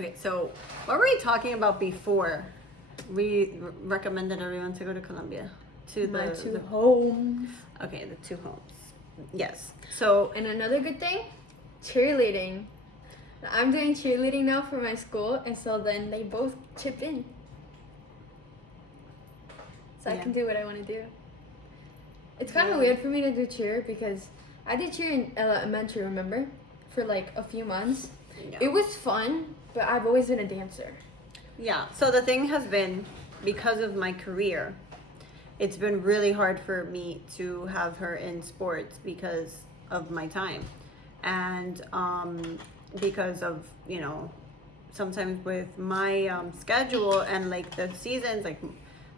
Okay, so what were we talking about before? We recommended everyone to go to Colombia. To My the, two the homes. Okay, the two homes. Yes. So And another good thing, cheerleading. I'm doing cheerleading now for my school, and so then they both chip in. So I Yeah. can do what I want to do. It's kind of Yeah. weird for me to do cheer because I did cheer in elementary, remember? For like a few months. yeah. It was fun, but I've always been a dancer. Yeah. So the thing has been, because of my career, it's been really hard for me to have her in sports because of my time, and because of sometimes with my schedule and like the seasons, like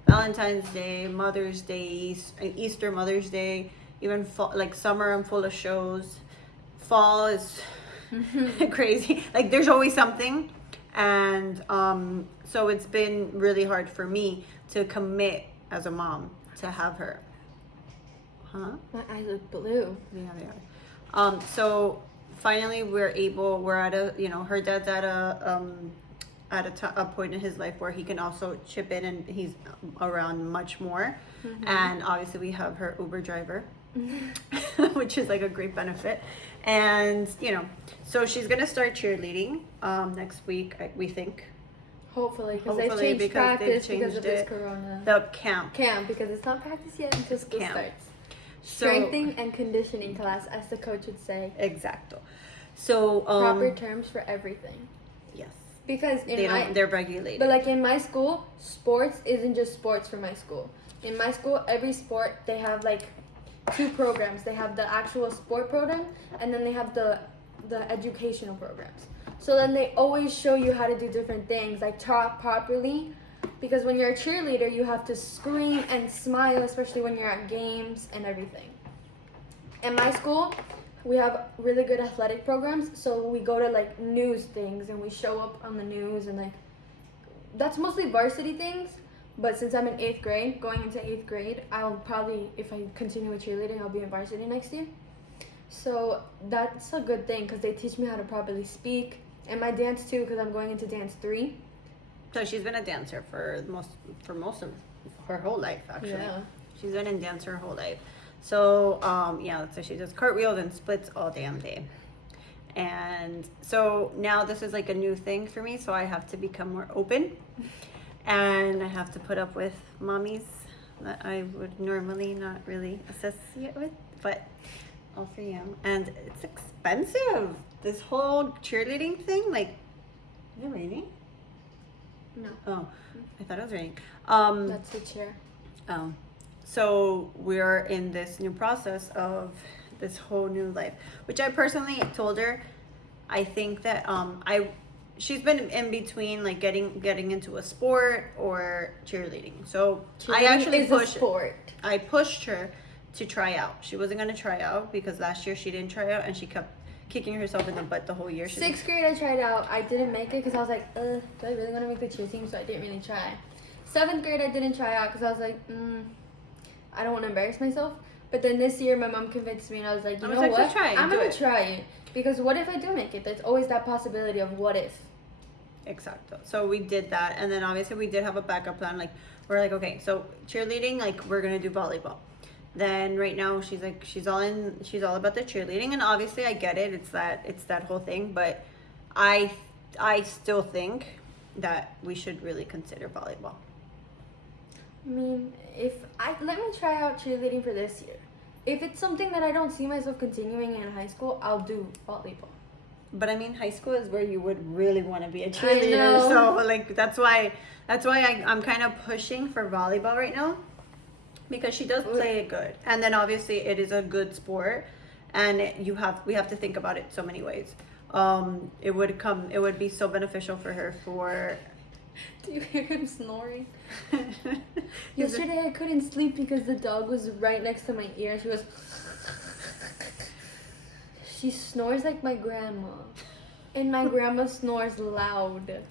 Valentine's Day, Mother's Day, Easter, Mother's Day, even fall, like summer, I'm full of shows. Fall is crazy. Like there's always something, and so it's been really hard for me to commit as a mom to have her. Huh? My eyes look blue. Yeah, they are. So finally we're at a, her dad's at a point in his life where he can also chip in, and he's around much more. And obviously we have her Uber driver, which is like a great benefit. And, so she's going to start cheerleading next week, we think. Hopefully, because they've Hopefully, changed because practice they've because of changed this it. corona. The camp. Camp, because it's not practice yet until school Camp. starts. So, Strengthening and conditioning class, as the coach would say. exacto. So, Proper terms for everything. yes. Because They're regulated. but like in my school, sports isn't just sports for my school. In my school, every sport, they have like two programs. They have the actual sport program, and then they have the educational programs. So then they always show you how to do different things, like talk properly. Because when you're a cheerleader, you have to scream and smile, especially when you're at games and everything. In my school, we have really good athletic programs, so we go to like news things and we show up on the news, and like that's mostly varsity things. But since I'm in 8th grade, going into 8th grade, I'll probably, if I continue with cheerleading, I'll be in varsity next year. So that's a good thing because they teach me how to properly speak, and my dance too, because I'm going into dance 3. So she's been a dancer for most of her whole life, actually. Yeah. She's been in dance her whole life. So so she does cartwheels and splits all damn day. And so now this is like a new thing for me, so I have to become more open, and I have to put up with mommies that I would normally not really associate with, but also am. And it's expensive. This whole cheerleading thing, like, is it raining? No, Oh, I thought it was raining. that's the chair. So we're in this new process of this whole new life, which I personally told her, I think that she's been in between, like getting into a sport or cheerleading. So I actually is a sport. I pushed her to try out. She wasn't gonna try out because last year she didn't try out, and she kept kicking herself in the butt the whole year. 6th grade, I tried out. I didn't make it because I was like, do I really want to make the cheer team? So I didn't really try. 7th grade, I didn't try out because I was like, I don't want to embarrass myself. But then this year, my mom convinced me, and I was like, you know what? Just try it, I'm do going it. to try it. Because what if I do make it? There's always that possibility of what if. Exactly. So we did that, and then obviously we did have a backup plan. Like we're like, okay, so cheerleading, like we're gonna do volleyball. Then right now she's all about the cheerleading, and obviously I get it. It's that whole thing, but I still think that we should really consider volleyball. I mean, let me try out cheerleading for this year. If it's something that I don't see myself continuing in high school, I'll do volleyball. But I mean, high school is where you would really want to be a cheerleader. So like that's why I'm kind of pushing for volleyball right now, because she does play it good, and then obviously it is a good sport, and we have to think about it so many ways. It would be so beneficial for her for. Do you hear him snoring? Yesterday I couldn't sleep because the dog was right next to my ear. She snores like my grandma, and my grandma snores loud.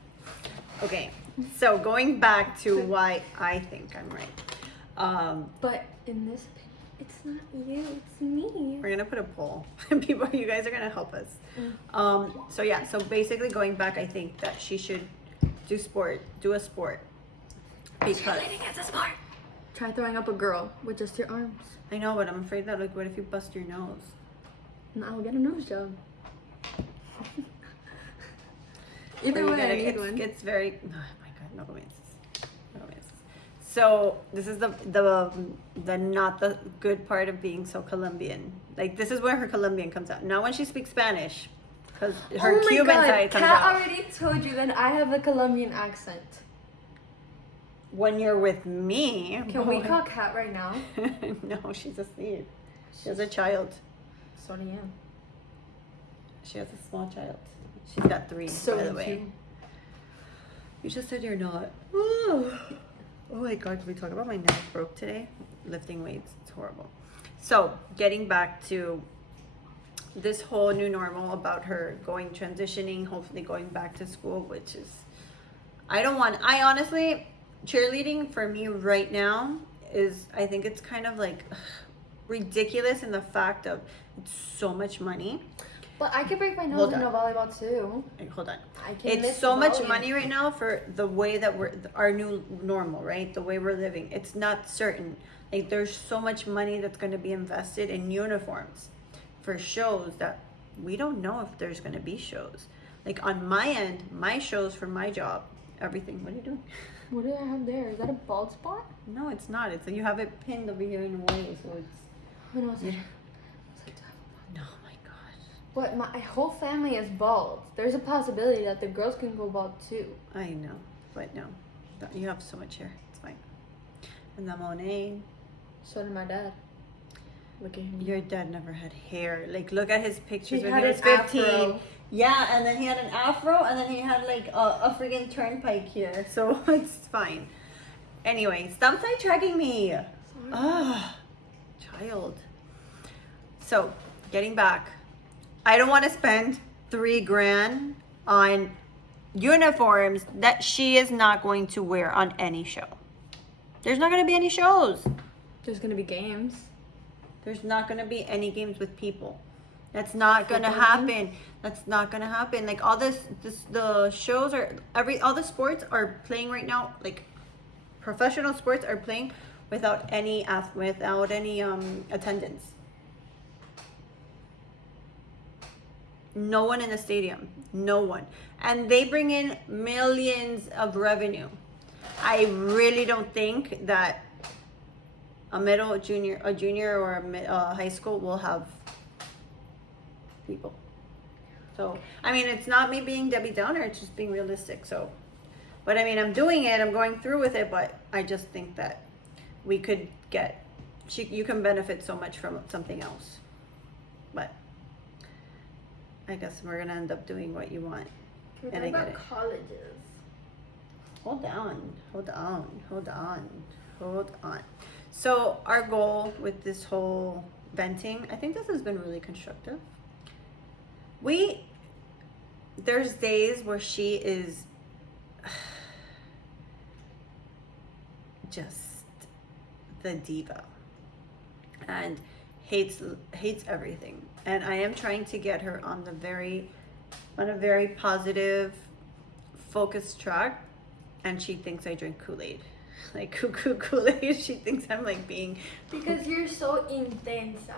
Okay, so going back to why I think I'm right. But in this It's not you, it's me. We're gonna put a poll. People, you guys are gonna help us. So yeah, so basically going back, I think that she should do a sport. Because Cheerleading is a sport. Try throwing up a girl with just your arms. I know, but I'm afraid that, like, what if you bust your nose? No, I'll get a nose job. Either Or way, I need it's, one. it's very, oh my god, no comments. No comments. So this is the not the good part of being so Colombian. Like, this is where her Colombian comes out. Not when she speaks Spanish, because her Oh my Cuban God, side comes Kat out. already told you that I have a Colombian accent. When you're with me. Can we call Kat right now? No, she's asleep. She has a child. So do you. She has a small child. She's got 3, So by the do way. you. You just said you're not. Oh my god, can we talk about my neck broke today? Lifting weights. It's horrible. So, getting back to this whole new normal about her transitioning, hopefully going back to school, which is, I honestly, cheerleading for me right now is, I think it's kind of like ridiculous in the fact of it's so much money. But I could break my nose Hold in on. a volleyball too. Hold on. I can It's lift so much volley. money right now for the way that our new normal, right? The way we're living. It's not certain. Like, there's so much money that's going to be invested in uniforms for shows that we don't know if there's going to be shows. Like, on my end, my shows for my job, everything. What are you doing? What do I have there? Is that a bald spot? No, it's not. It's you have it pinned over here in a way, so it's. Oh no, it's Yeah. like, No, my gosh. but my whole family is bald. There's a possibility that the girls can go bald too. I know, but no, you have so much hair. It's fine. And the Monet. So did my dad. Look at him. Your dad never had hair. Like, look at his pictures He when had he was an 15. afro. Yeah, and then he had an afro, and then he had like a friggin' turnpike here. So it's fine. Anyway, stop sidetracking me. Ah, child. So, getting back. I don't want to spend $3,000 on uniforms that she is not going to wear on any show. There's not going to be any shows. There's gonna be games. There's not going to be any games with people. That's not going to Football happen. That's not going to happen. Like, all the shows are, all the sports are playing right now. Like, professional sports are playing without any attendance. No one in the stadium. No one. And they bring in millions of revenue. I really don't think that a junior or a high school will have people. So, I mean, it's not me being Debbie Downer, it's just being realistic. So, but I mean, I'm doing it, I'm going through with it, but I just think that we could you can benefit so much from something else. But I guess we're gonna end up doing what you want. And I get it. colleges. Hold on. So our goal with this whole venting, I think this has been really constructive. There's days where she is just the diva and hates everything. And I am trying to get her on a very positive, focused track. And she thinks I drink Kool-Aid. Like Kool-Aid. She thinks I'm like being... Because you're so intensa.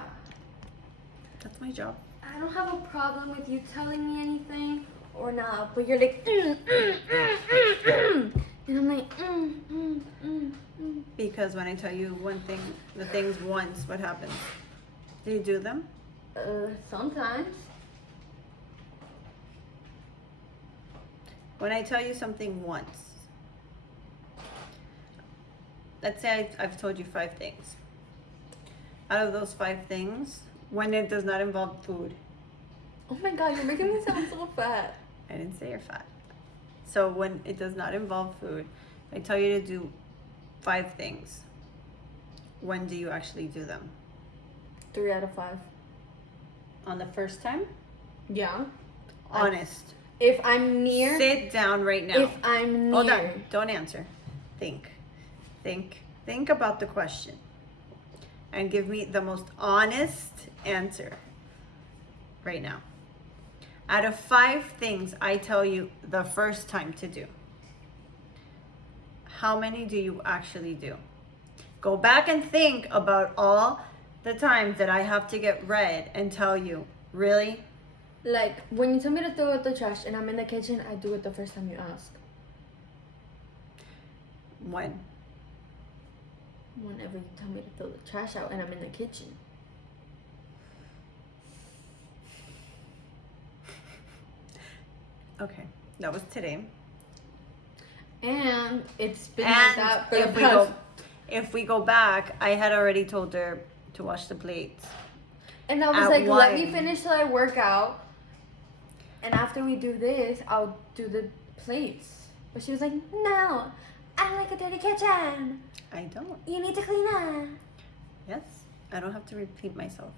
That's my job. I don't have a problem with you telling me anything or not, but you're like, and I'm like, Because when I tell you the things once, what happens? Do you do them? Sometimes. When I tell you something once, let's say I've told you 5 things. Out of those 5 things, when it does not involve food, Oh my god, you're making me sound so fat. I didn't say you're fat. So when it does not involve food, I tell you to do 5 things. When do you actually do them? 3 out of 5. On the first time? Yeah. Honest. If I'm near. Sit down right now. If I'm near. Hold on. Don't answer. Think about the question. and give me the most honest answer right now. Out of 5 things I tell you the first time to do, how many do you actually do? Go back and think about all the times that I have to get red and tell you, really? Like, when you tell me to throw out the trash and I'm in the kitchen, I do it the first time you ask. When? Whenever you tell me to throw the trash out and I'm in the kitchen. Okay, that was today. And it's been like that for the if we past. go, if we go back, I had already told her to wash the plates. And I was at like, let me 1. finish till I work out. And after we do this, I'll do the plates. But she was like, no, I don't like a dirty kitchen. I don't. You need to clean up. Yes, I don't have to repeat myself.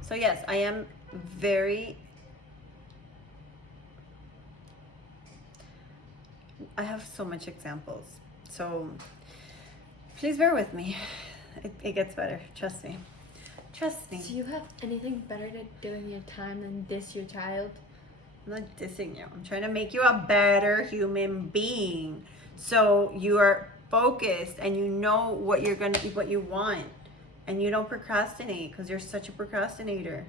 So yes, I am very. I have so much examples. So please bear with me. It gets better. Trust me. Trust me. Do you have anything better to do in your time than diss your child? I'm not dissing you. I'm trying to make you a better human being. So you are focused and you know what what you want, and you don't procrastinate because you're such a procrastinator.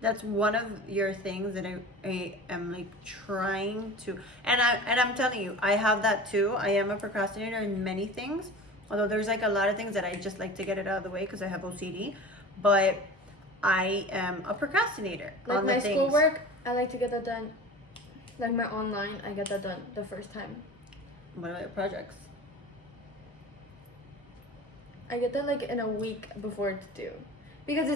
That's one of your things that I am like trying to, and I'm telling you, I have that too. I am a procrastinator in many things. Although there's like a lot of things that I just like to get it out of the way because I have OCD, but I am a procrastinator Like on my the things. schoolwork, I like to get that done. Like my online, I get that done the first time. What about your projects? I get that like in a week before it's due. Because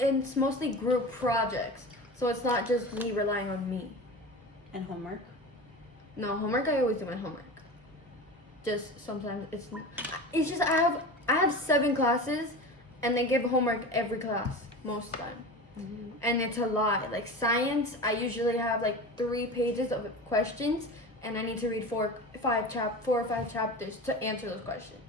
it's mostly group projects. So it's not just me relying on me. And homework? No, homework, I always do my homework. Just sometimes it's just I have 7 classes and they give homework every class most of the time. Mm-hmm. And it's a lot. Like science, I usually have like 3 pages of questions and I need to read 4 or 5 chapters to answer those questions.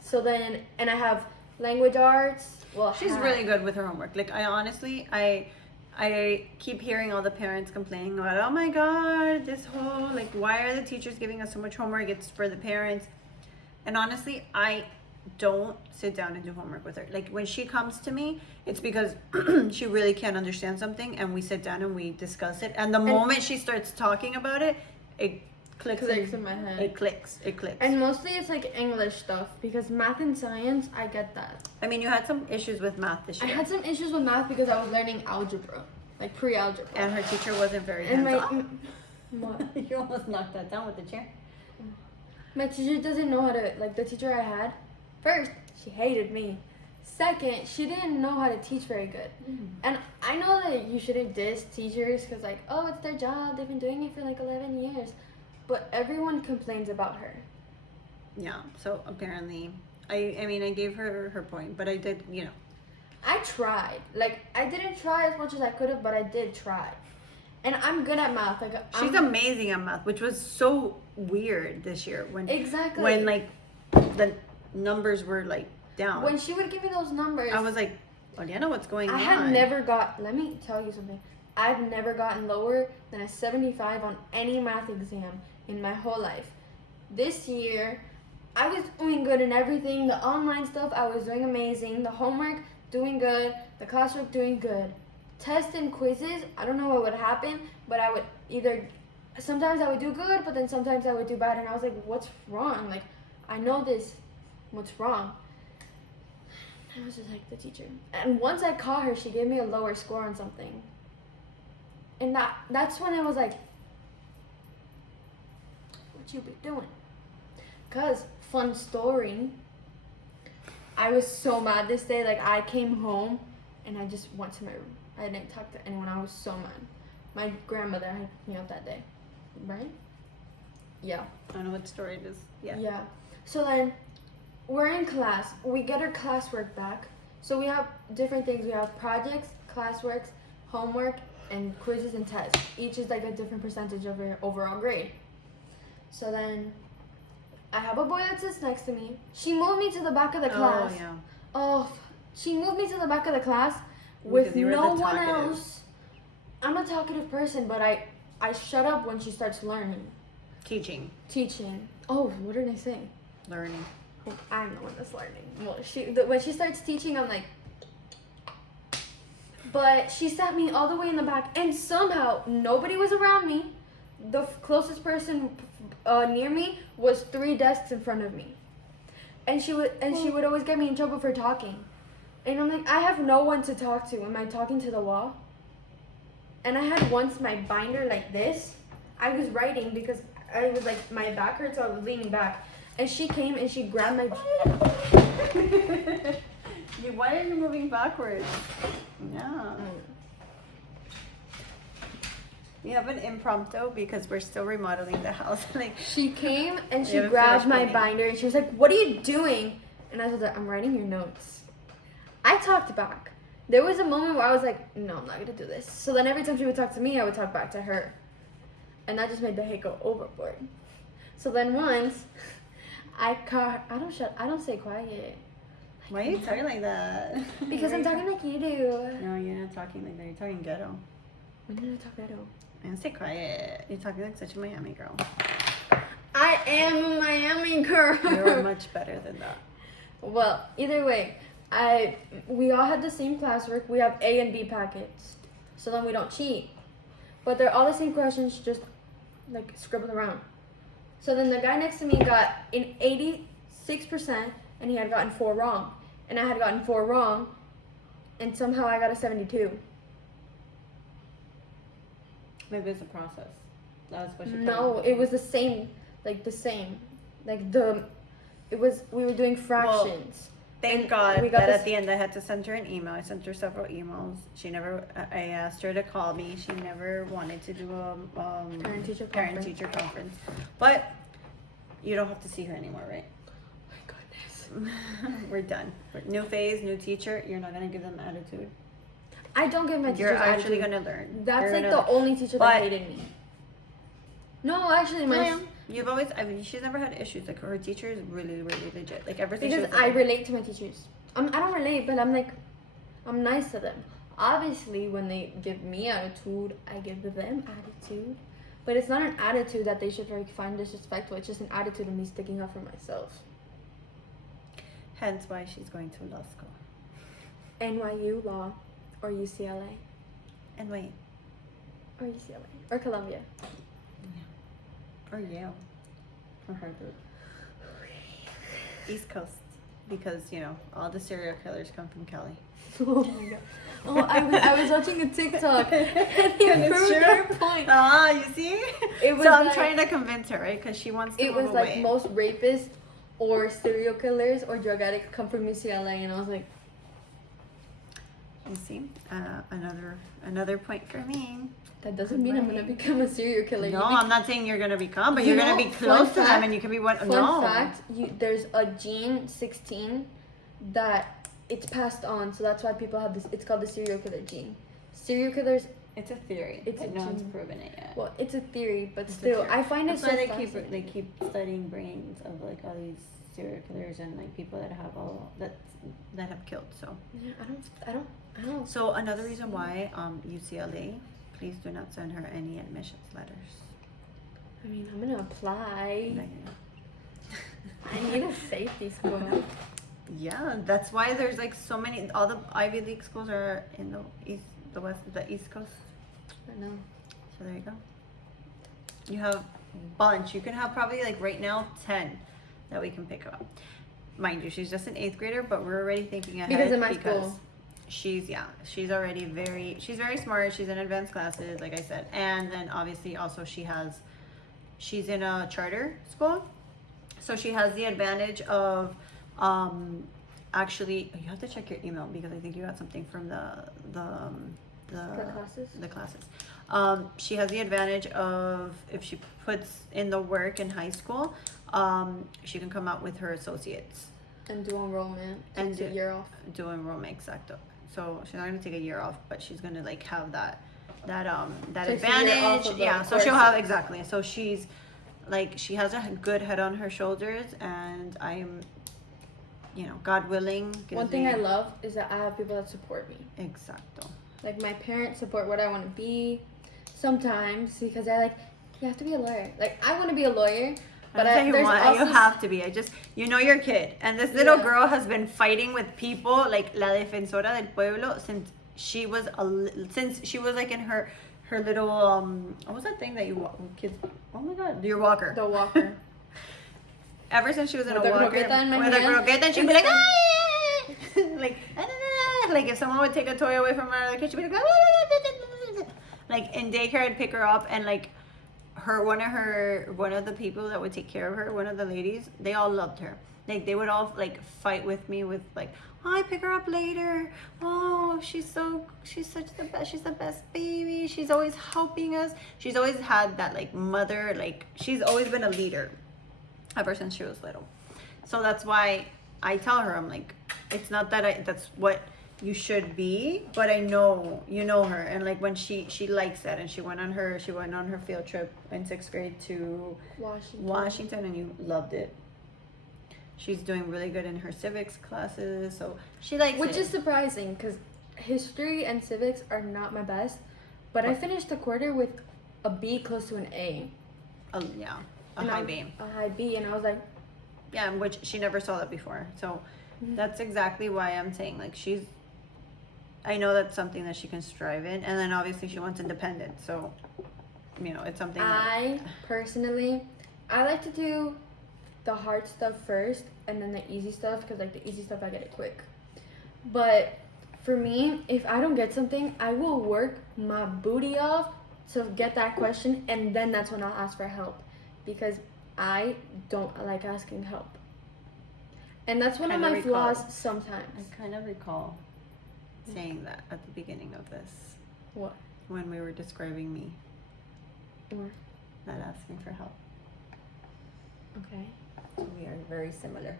So then, and I have language arts. Well, She's really good with her homework. Like I honestly, I keep hearing all the parents complaining about, oh my God, this whole, like, why are the teachers giving us so much homework? It's for the parents. And honestly, I don't sit down and do homework with her. Like when she comes to me, it's because she really can't understand something and we sit down and we discuss it. And the moment she starts talking about it, it clicks in my head. It clicks. And mostly it's like English stuff because math and science, I get that. I mean, you had some issues with math this year. I had some issues with math because I was learning algebra, like pre-algebra. And her teacher wasn't very And hands-on. what? You almost knocked that down with the chair. My teacher doesn't know how to, like the teacher I had, first, she hated me. Second, she didn't know how to teach very good. And I know that you shouldn't diss teachers because like, oh, it's their job. They've been doing it for like 11 years. But everyone complains about her. Yeah, so apparently, I mean, I gave her her point, but I did, you know. I tried. Like, I didn't try as much as I could have, but I did try. And I'm good at math. Like, She's amazing at math, which was so weird this year when Exactly. when like the numbers were like down. When she would give me those numbers, I was like, Oriana, what's going on? I had never got, let me tell you something. I've never gotten lower than a 75 on any math exam in my whole life. This year, I was doing good in everything. The online stuff, I was doing amazing. The homework, doing good. The classwork, doing good. Tests and quizzes, I don't know what would happen, but I would either, sometimes I would do good, but then sometimes I would do bad. And I was like, what's wrong? Like, I know this, what's wrong? I was just like the teacher. And once I caught her, she gave me a lower score on something. And that's when I was like, what you be doing? Cause, fun story, I was so mad this day. Like, I came home and I just went to my room. I didn't talk to anyone. I was so mad. My grandmother had picked me up that day. Right? Yeah. I don't know what story it is. Yeah. Yeah. So then, we're in class. We get our classwork back. So we have different things. We have projects, classworks, homework, and quizzes and tests. Each is like a different percentage of your overall grade. So then, I have a boy that sits next to me. She moved me to the back of the class. Oh, yeah. Oh, she moved me to the back of the class with Because you were no the one talkative. else. I'm a talkative person, but I shut up when she starts learning, Teaching, teaching. Oh, what did I say? learning. Well, I'm the one that's learning. Well, when she starts teaching, I'm like. But she sat me all the way in the back, and somehow nobody was around me. The closest person near me was 3 desks in front of me, and she would always get me in trouble for talking. And I'm like, I have no one to talk to. Am I talking to the wall? And I had once my binder like this. I was writing because I was like, my back hurt, so I was leaning back. And she came and she grabbed my. Why are you moving backwards? Yeah. We have an impromptu because we're still remodeling the house. Like, She came and We she haven't grabbed finished my painting. binder and she was like, "What are you doing?" And I was like, "I'm writing your notes." I talked back. There was a moment where I was like, "No, I'm not gonna do this." So then every time she would talk to me, I would talk back to her, and that just made the hate go overboard. So then once, I don't say quiet why are you talking like that? because I'm talking like you do. No, you're not talking like that. You're talking ghetto. When did I talk ghetto? I don't say quiet. You're talking like such a Miami girl. I am a Miami girl. You're much better than that. Well, either way, we all had the same classwork. We have A and B packets, so then we don't cheat. But they're all the same questions, just like scribbled around. So then the guy next to me got an 86%, and he had gotten 4 wrong, and I had gotten 4 wrong, and somehow I got a 72. Maybe it's a process. That was what you No, it was the same, like the same, like the. It was we were doing fractions. Thank And God we got that this- at the end I had to send her an email. I sent her several emails. She never. I asked her to call me. She never wanted to do a parent-teacher conference. But you don't have to see her anymore, right? Oh my goodness. We're done. New phase, new teacher. You're not gonna give them attitude. I don't give my teachers You're actually attitude. gonna learn. That's You're like gonna the learn. only teacher But- that hated me. No, actually, my Ma'am, you've always. I mean, she's never had issues. Like her teacher is really, really legit. Like ever since. she because was I little. relate to my teachers. I don't relate, but I'm like, I'm nice to them. Obviously, when they give me attitude, I give them attitude. But it's not an attitude that they should like find disrespectful. It's just an attitude of me sticking up for myself. Hence why she's going to law school. NYU Law, or UCLA, And wait, or UCLA, or Columbia. or Yale, or Harvard. East Coast, because all the serial killers come from Cali. Oh my god. Oh, I was watching a TikTok and And it it's proved true. her point. Ah, you see? It was So I'm like- trying to convince her, right? Because she wants to It move was like away. most rapists or serial killers or drug addicts come from UCLA, and I was like, You see, another point for me. that doesn't mean I'm gonna become a serial killer. No, You I'm not saying you're gonna become, but You you're gonna know, be fun close to them, fact- and you can be one. Fun No, fact: there's a gene 16 that it's passed on, so that's why people have this. It's called the serial killer gene. Serial killers. it's a theory. It's a no one's gene. proven it yet. Well, it's a theory, but It's a still, theory. I find That's it why so they fascinating. keep studying brains of like all these serial killers and like people that have that have killed. So. Yeah, I don't. So another reason why UCLA, please do not send her any admissions letters. I mean, I'm gonna apply. Like, I need a safety school. yeah, that's why there's like so many. All the Ivy League schools are in the East Coast. I know. So there you go. You have a bunch. You can have probably like right now 10 that we can pick up. Mind you, she's just an 8th grader, but we're already thinking ahead Because of my school. she's already she's very smart. She's in advanced classes, like I said, and then obviously also she's in a charter school, so she has the advantage of actually you have to check your email because I think you got something from the classes? The classes. She has the advantage of if she puts in the work in high school, she can come out with her associates. And do enrollment. And Take a year off. Do enrollment, exacto. So she's not gonna take a year off, but she's gonna like have that Takes a year off advantage. of the Yeah. So she'll have courses. exactly. So she's like she has a good head on her shoulders, and I'm, God willing. One thing I love is that I have people that support me. Exacto. Like my parents support what I want to be sometimes because they're like, you have to be a lawyer. Like I want to be a lawyer, but There's there's also you have to be. Your kid. And this little Yeah. girl has been fighting with people, like La Defensora del Pueblo, since she was like in her little what was that thing that you kids? Oh my God, your walker. the walker. Ever since she was in With a a walker croqueta in my with a hand. croqueta, and she'd be like, "Ah!" like, "Ah!" Like if someone would take a toy away from her, like she'd be like, "Ah!" Like in daycare, I'd pick her up, and like one of the people that would take care of her, one of the ladies, they all loved her. Like they would all like fight with me with like, oh, I pick her up later. Oh, she's such the best. She's the best baby. She's always helping us. She's always had that like mother, like she's always been a leader ever since she was little. So that's why I tell her, I'm like, it's not that that's what you should be, but I know you know her, and like when she likes that, and she went on her field trip in 6th grade to Washington, and you loved it. She's doing really good in her civics classes, so she likes Which it. is surprising because history and civics are not my best, but I finished the quarter with a B close to an A. a high B. A high B, and I was like, Yeah, which she never saw that before. So that's exactly why I'm saying like I know that's something that she can strive in, and then obviously she wants independence. So it's something. I personally, I like to do the hard stuff first and then the easy stuff because like the easy stuff I get it quick. But for me, if I don't get something, I will work my booty off to get that question, and then that's when I'll ask for help because I don't like asking help. And that's one of my flaws sometimes. I kind of recall saying that at the beginning of this. What? When we were describing me. Or, Not asking for help. okay. We are very similar.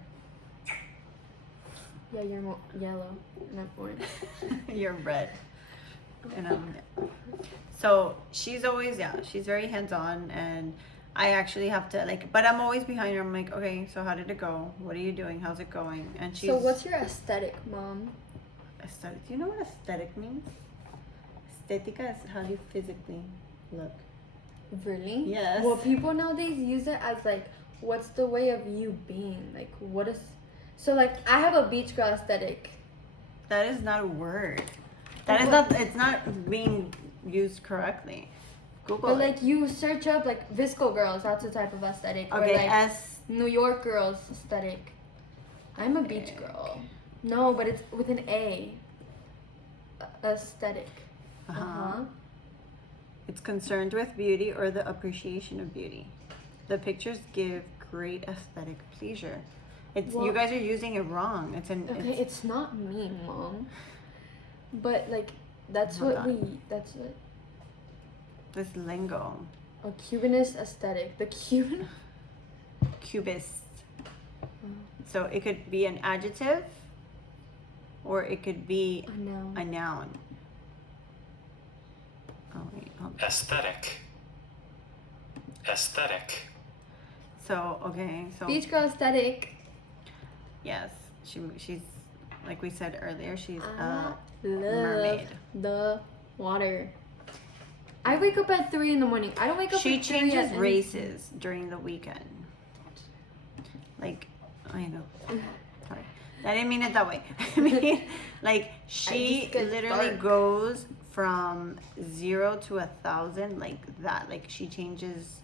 Yeah, you're more yellow and I'm orange. You're red. And I'm so she's always she's very hands-on, and I actually have to like, but I'm always behind her. I'm like, okay, so how did it go? What are you doing? How's it going? And she's So what's your aesthetic, Mom? aesthetic. Do you know what aesthetic means? Estética is how you physically look. Really? Yes. Well, people nowadays use it as like, what's the way of you being? Like, what is... So, like, I have a beach girl aesthetic. That is not a word. That is not. It's not being used correctly. Google. But, like, you search up, like, Visco girls. That's a type of aesthetic. Okay. Or, like, New York girls aesthetic. I'm a beach girl. No, but it's with an A. Aesthetic. Uh-huh. It's concerned with beauty or the appreciation of beauty. The pictures give great aesthetic pleasure. It's Well, you guys are using it wrong. Okay, it's not me, Mom. But, like, that's Hold what on. that's what... this lingo. A Cubanist aesthetic. The Cuban... Cubist. So it could be an adjective, or it could be No. a noun. Oh wait. Aesthetic. Aesthetic. So okay. So Beach girl aesthetic. yes, she's like we said earlier. She's I a love mermaid. the water. I wake up at 3 in the morning. I don't wake up She at 3 changes at any- races during the weekend. Like, I know. Sorry. I didn't mean it that way. I mean, like, she just get literally dark. goes from 0 to 1,000 like that. Like, she changes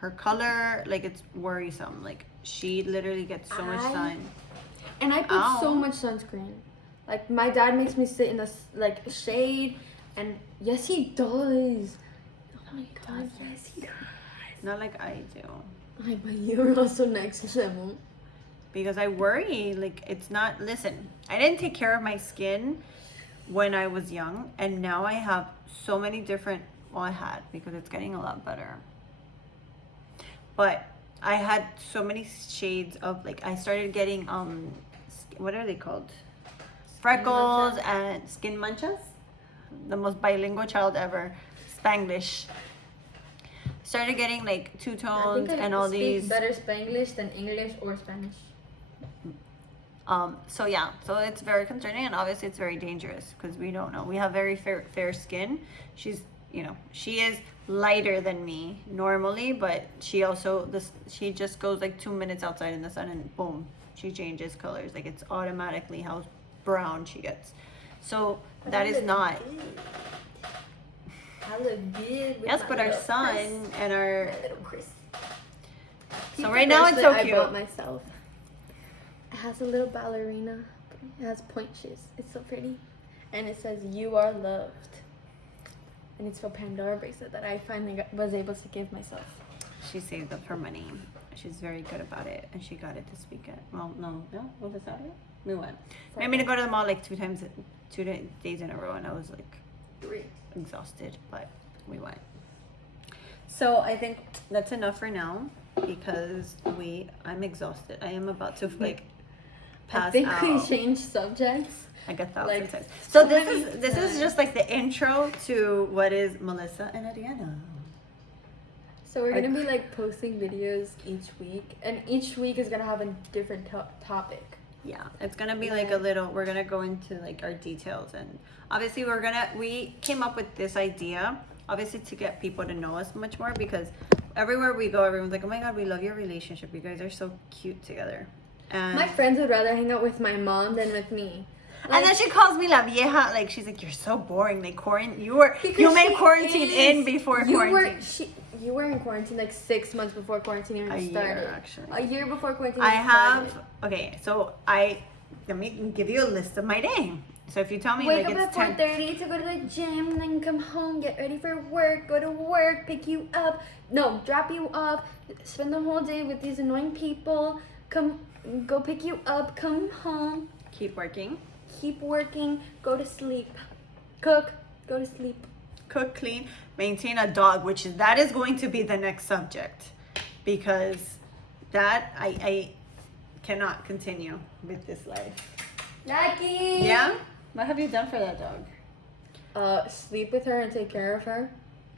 her color. Like, it's worrisome. Like, she literally gets so much sun. And I put so Ow. much sunscreen. Like, my dad makes me sit in the, like, shade. And yes, he does. Oh my god, yes, he does. Not like I do. Like, but you're also next to them. Because I worry, like, it's not, listen, I didn't take care of my skin when I was young, and now I have so many different, well, I had, because it's getting a lot better. But I had so many shades of, like, I started getting, what are they called? Freckles munchas. and skin munchas. The most bilingual child ever. Spanglish. started getting like two I tones think I and all speak these. better Spanglish than English or Spanish. So yeah, so it's very concerning, and obviously it's very dangerous because we don't know. We have very fair skin. She's, she is lighter than me normally, but she just goes like 2 minutes outside in the sun and boom, she changes colors. Like it's automatically how brown she gets. So that is not. I look good. Yes, but our son and our. My little Chris. So right now it's so I cute. bought myself. It has a little ballerina. It has point shoes. It's so pretty, and it says "You are loved." And it's for Pandora bracelet that I finally was able to give myself. She saved up her money. She's very good about it, and she got it this weekend. Well, no, what was that? We went. I mean, to go to the mall like 2 days in a row, and I was like 3. exhausted, but we went. So I think that's enough for now because I'm exhausted. I am about to like pass I think out. we changed subjects. I got that like, times. So so many this is just like the intro to what is Melissa and Ariana. So we're gonna be like posting videos each week, and each week is gonna have a different topic. Yeah, it's gonna be like we're gonna go into like our details, and obviously we came up with this idea obviously to get people to know us much more, because everywhere we go, everyone's like, oh my God, we love your relationship. You guys are so cute together. And My friends would rather hang out with my mom than with me. and then she calls me la vieja, like she's like, you're so boring. Like you made quarantine in before quarantine. You were in quarantine like 6 months before quarantine even started. Year, actually. A year before quarantine. Okay, so let me give you a list of my day. So if you tell me wake like up it's at 4:30 to go to the gym, and then come home, get ready for work, go to work, pick you up, drop you off, spend the whole day with these annoying people, go pick you up, come home, keep working, go to sleep, cook, go to sleep, cook, clean, maintain a dog, that is going to be the next subject, because that I cannot continue with this life. Lucky. Yeah? What have you done for that dog? Sleep with her and take care of her.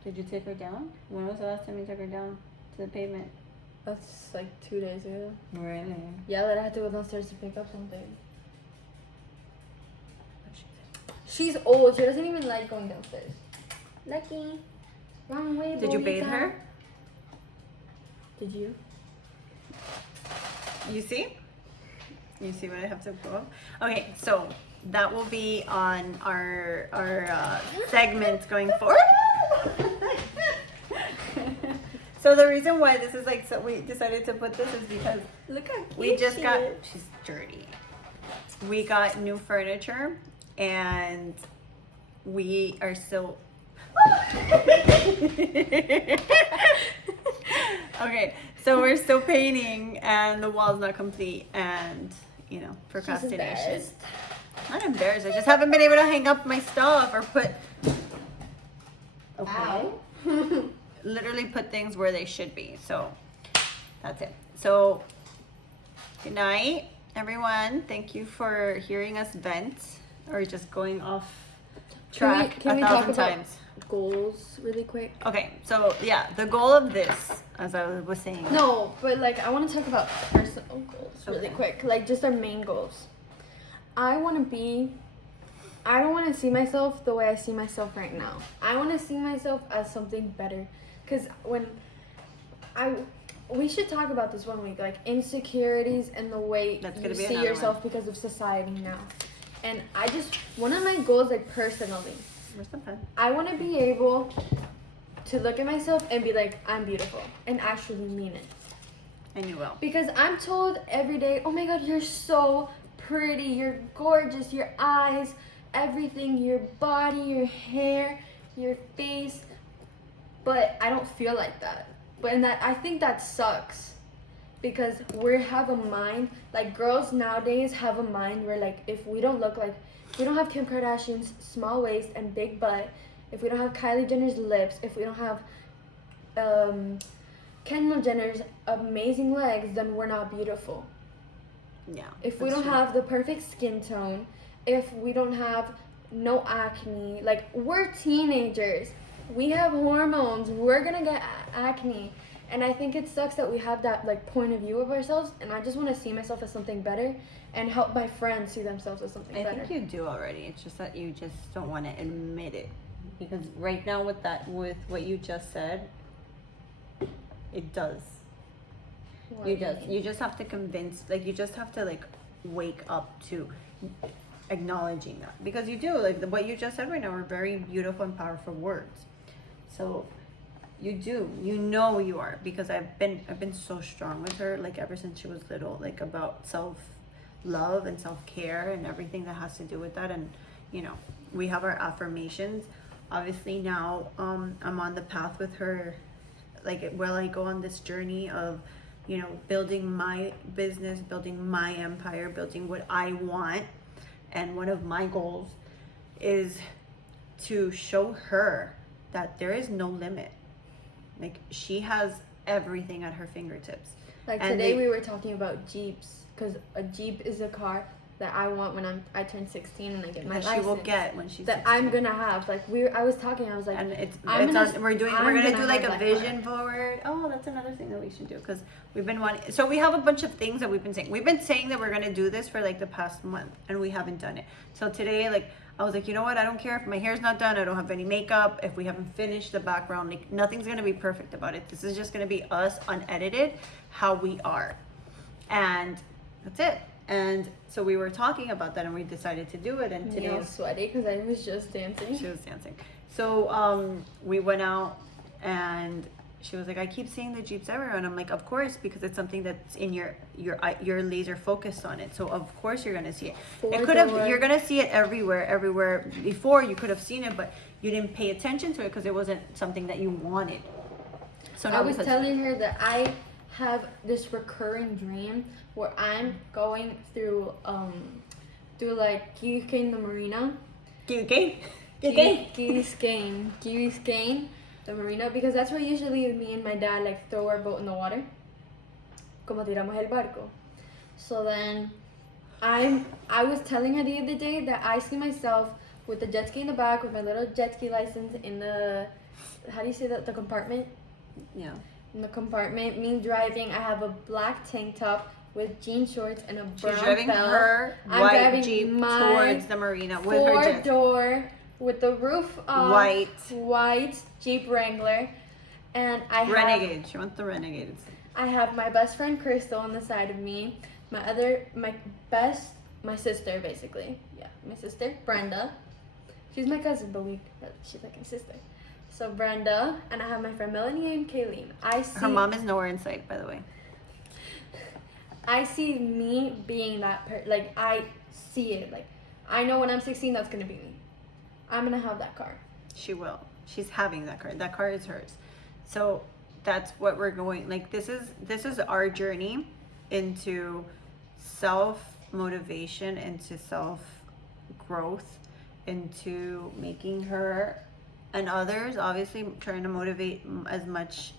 Did you take her down? When was the last time you took her down to the pavement? That's like 2 days ago. Really? Yeah, that I had to go downstairs to pick up something. She's old. She doesn't even like going downstairs. Lucky. Wrong way, Did you bathe Bonita. her? Did you? You see? You see what I have to go up? Okay, so that will be on our segments going forward. So the reason why this is we decided to put this is because Look how cute we just she got, is. she's dirty. We got new furniture, and we are still okay, so we're still painting and the wall's not complete, and procrastination. Not embarrassed, I just haven't been able to hang up my stuff or put literally put things where they should be. So that's it. So good night, everyone. Thank you for hearing us vent or just going off track Can we 1,000 talk about times. goals really quick? Okay, so yeah, the goal of this, as I was saying. No, but I want to talk about personal goals really Okay. quick. Just our main goals. I don't want to see myself the way I see myself right now. I want to see myself as something better. Because we should talk about this one week, insecurities and the way you see yourself because of society now. And one of my goals, personally, Where's the pen? I want to be able to look at myself and be like, I'm beautiful, and actually mean it. And you will. Because I'm told every day, oh my God, you're so pretty, you're gorgeous, your eyes, everything, your body, your hair, your face. But I don't feel like that. I think that sucks. Because we have a mind, girls nowadays have a mind where if we don't have Kim Kardashian's small waist and big butt, if we don't have Kylie Jenner's lips, if we don't have Kendall Jenner's amazing legs, then we're not beautiful. Yeah. If we don't have the perfect skin tone, if we don't have no acne, we're teenagers. we have hormones. We're gonna get acne. And I think it sucks that we have that like point of view of ourselves, and I just want to see myself as something better and help my friends see themselves as something I better. think you do already. It's just that you just don't want to admit it. Because right now with what you just said, it does. What You do you just mean? you just have to convince, like you just have to like wake up to acknowledging that, because you do, like what you just said right now are very beautiful and powerful words. So you do, you are, because I've been so strong with her, like ever since she was little, like about self love and self care and everything that has to do with that. And you know, we have our affirmations. Obviously now I'm on the path with her, like while I go on this journey of, you know, building my business, building my empire, building what I want. And one of my goals is to show her that there is no limit. Like she has everything at her fingertips. Like And today they- we were talking about Jeeps, because a Jeep is a car that I want when I turn 16 and I get my that license. she will get when she's that 16. I'm gonna have. Like I was talking, I was like, And it's I'm gonna- on, we're I'm gonna gonna do like have a that vision board. Oh, that's another thing that we should do, because we've been wanting. So we have a bunch of things that we've been saying. We've been saying that we're gonna do this for like the past month, and we haven't done it. So today, like I was like, you know what? I don't care if my hair's not done. I don't have any makeup. If we haven't finished the background, like nothing's gonna be perfect about it. This is just gonna be us unedited, how we are, and that's it. And so we were talking about that, and we decided to do it. And today today I was sweaty because I was just dancing. she was dancing. So we went out, and she was like, I keep seeing the Jeeps everywhere. And I'm like, of course, because it's something that's in your laser focused on it. So of course you're gonna see it. You're gonna see it everywhere. Before you could have seen it, but you didn't pay attention to it because it wasn't something that you wanted. So now I was because- telling her that I have this recurring dream where I'm going through like Key Biscayne, the marina. Okay. Key Biscayne, the marina, because that's where usually me and my dad like throw our boat in the water. Como tiramos el barco. So then I was telling her the other day that I see myself with the jet ski in the back, with my little jet ski license in the, how do you say that, the compartment? Yeah. In the compartment, me driving. I have a black tank top with jean shorts and a brown She's driving belt. her I'm white driving Jeep my towards the marina with her jet. 4-door with the roof off, white Jeep Wrangler, and I have Renegade. She wants the Renegades. I have my best friend Crystal on the side of me. My sister basically. Yeah, my sister Brenda. She's my cousin, but she's like my sister. So Brenda, and I have my friend Melanie and Kayleen. Her mom is nowhere in sight, by the way. I see me being that like I see it. Like I know when I'm 16, that's gonna be me. I'm gonna have that car. She will. She's having that car. That car is hers. So that's what we're going. Like this is our journey into self motivation, into self growth, into making her and others, obviously trying to motivate as much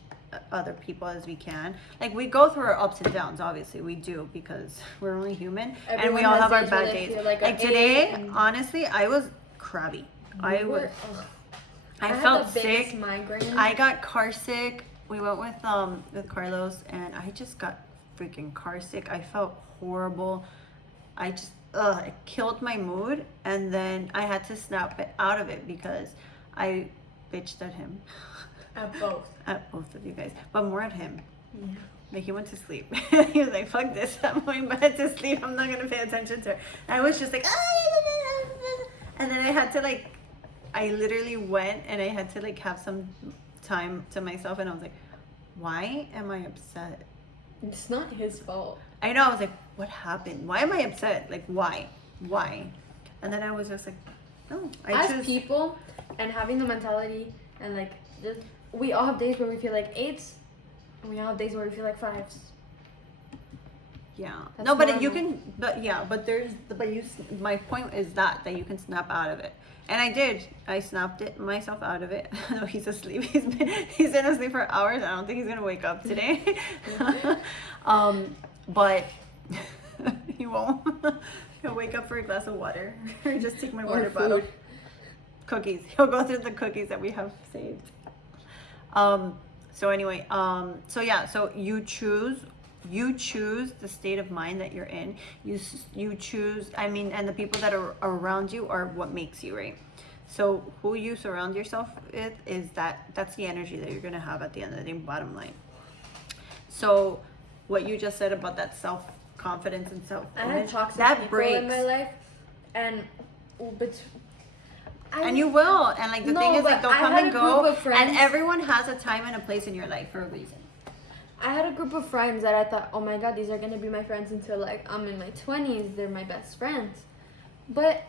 other people as we can. Like we go through our ups and downs, obviously we do, because we're only human. Everyone and we all has have our days where bad they days. feel like Like an today, 8 and- honestly, I was crabby. I had felt the biggest sick. migraine. I got car sick. We went with Carlos, and I just got freaking car sick. I felt horrible. I just it killed my mood, and then I had to snap it out of it because I bitched at him. At both. At both of you guys, but more at him. Yeah. Like he went to sleep. He was like, "Fuck this! I'm going back to sleep. I'm not gonna pay attention to her." And I was just like, and then I had to like, I literally went and I had to like have some time to myself, and I was like, "Why am I upset?" It's not his fault. I know. I was like, "What happened? Why am I upset? Like, why? And then I was just like, "No, As people and having the mentality and like just we all have days where we feel like 8s, and we all have days where we feel like 5s. Yeah. That's No, but you normal. can. But yeah, my point is that you can snap out of it, and I did. I snapped myself out of it. No, he's asleep. He's been asleep for hours. I don't think he's gonna wake up today. But he won't. He'll wake up for a glass of water or just take my water bottle. cookies. He'll go through the cookies that we have saved. So anyway, so yeah, so you choose the state of mind that you're in. You choose, I mean, and the people that are around you are what makes you, right? So who you surround yourself with that's the energy that you're gonna have at the end of the day, bottom line. So what you just said about that self-confidence and I self-image, had toxic that people breaks. in my life, and And you will, and like the No, thing is, like but they'll I come had and a group go, of friends- and everyone has a time and a place in your life for a reason. I had a group of friends that I thought, oh my god, these are gonna be my friends until like I'm in my 20s. They're my best friends. But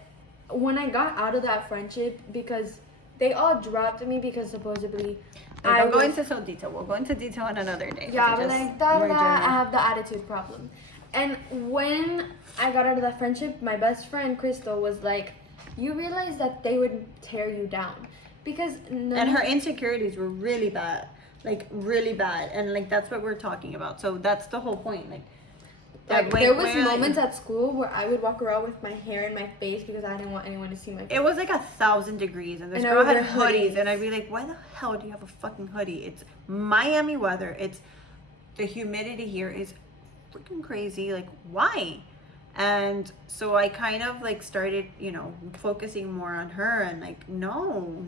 when I got out of that friendship, because they all dropped me because supposedly I don't go into so detail. We'll go into detail on another day. Yeah, So but just like da, more da, I general. have the attitude problem. And when I got out of that friendship, my best friend Crystal was like, you realize that they would tear you down. Because And her insecurities were really bad. Like really bad. And like that's what we're talking about. So that's the whole point. Like there was moments at school where I would walk around with my hair in my face because I didn't want anyone to see my face. it was like 1,000 degrees and this And I girl would had wear hoodies hoodies. and I'd be like, why the hell do you have a fucking hoodie? It's Miami weather. It's the humidity here is freaking crazy. Like why? And so I kind of like started, focusing more on her and like, no.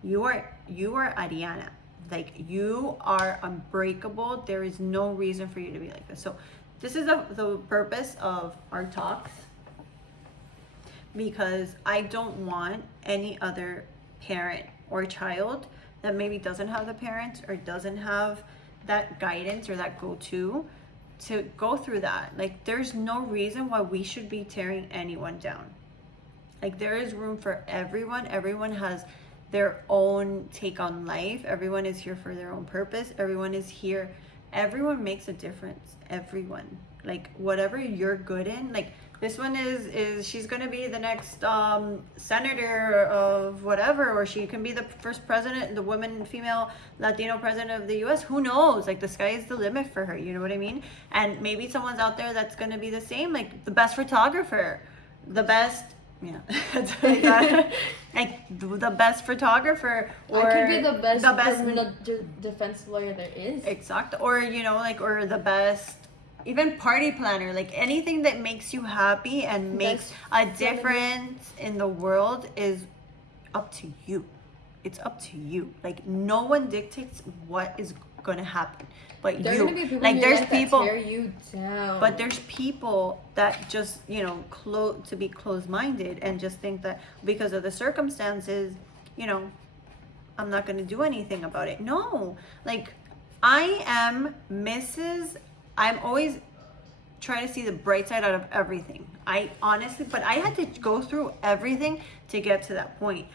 You are Ariana. Like you are unbreakable. There is no reason for you to be like this. So this is the purpose of our talks, because I don't want any other parent or child that maybe doesn't have the parents or doesn't have that guidance or that go-to to go through that. Like there's no reason why we should be tearing anyone down. Like there is room for everyone. Everyone has their own take on life. Everyone is here for their own purpose. Everyone is here. Everyone makes a difference. Everyone. Like whatever you're good in, like this one is she's gonna be the next senator of whatever, or she can be the first president, the female Latino president of the US. Who knows? Like the sky is the limit for her, you know what I mean? And maybe someone's out there that's gonna be the same, like the best photographer, the best like that. Like the best photographer, or I could be the best criminal defense lawyer there is. Exact. Or or the best even party planner, like anything that makes you happy and makes a difference in the world is up to you. It's up to you. Like no one dictates what is gonna happen but there you. Are gonna be people like there's people that tear you down. But there's people that just to be closed-minded and just think that because of the circumstances, I'm not gonna do anything about it. No, like I'm always trying to see the bright side out of everything. But I had to go through everything to get to that point.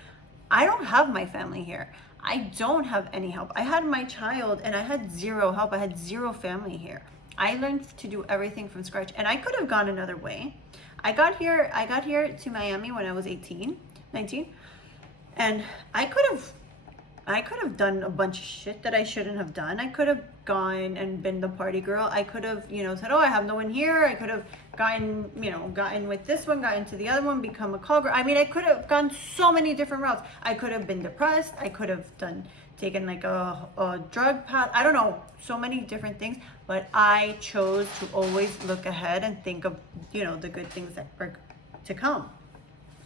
I don't have my family here. I don't have any help. I had my child and I had zero help. I had zero family here. I learned to do everything from scratch, and I could have gone another way. I got here to Miami when I was 19, and I could have done a bunch of shit that I shouldn't have done. I could have gone and been the party girl. I could have, said, oh, I have no one here. I could have gotten with this one, gotten to the other one, become a call girl. I mean, I could have gone so many different routes. I could have been depressed. I could have taken like a drug path. I don't know, so many different things. But I chose to always look ahead and think of, the good things that are to come.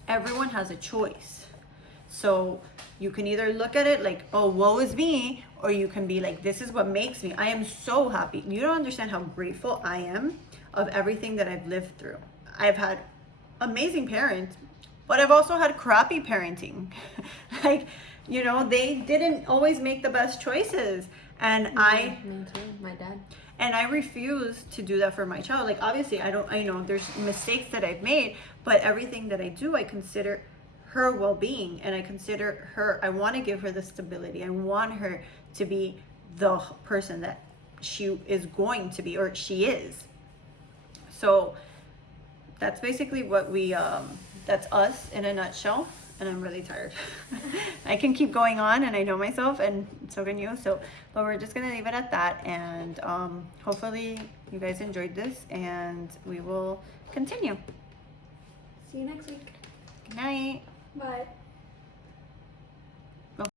Everyone has a choice. So you can either look at it like, oh, woe is me, or you can be like, this is what makes me. I am so happy. You don't understand how grateful I am of everything that I've lived through. I've had amazing parents, but I've also had crappy parenting. Like, they didn't always make the best choices. And Me too, my dad. And I refuse to do that for my child. Like, obviously, I know there's mistakes that I've made, but everything that I do, I consider her well-being, and I want to give her the stability. I want her to be the person that she is going to be, or she is. So that's basically what that's us in a nutshell. And I'm really tired. I can keep going on, and I know myself, and so can you. But we're just gonna leave it at that, and hopefully you guys enjoyed this, and we will continue. See you next week. Good night. Bye.